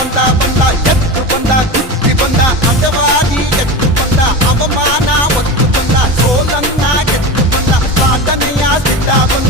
ಬಂದ ಎದ್ದು ಬಂದ ದುಡ್ಡಿ ಬಂದ ಹಠವಾಗಿ ಎದ್ದು ಬಂದ ಅವಮಾನ ಒತ್ತು ಬಂದ ಸೋಲನ್ನ ಗೆದ್ದು ಬಂದ ಸಾಧನೆಯ ಸಿದ್ಧ ಬಂದ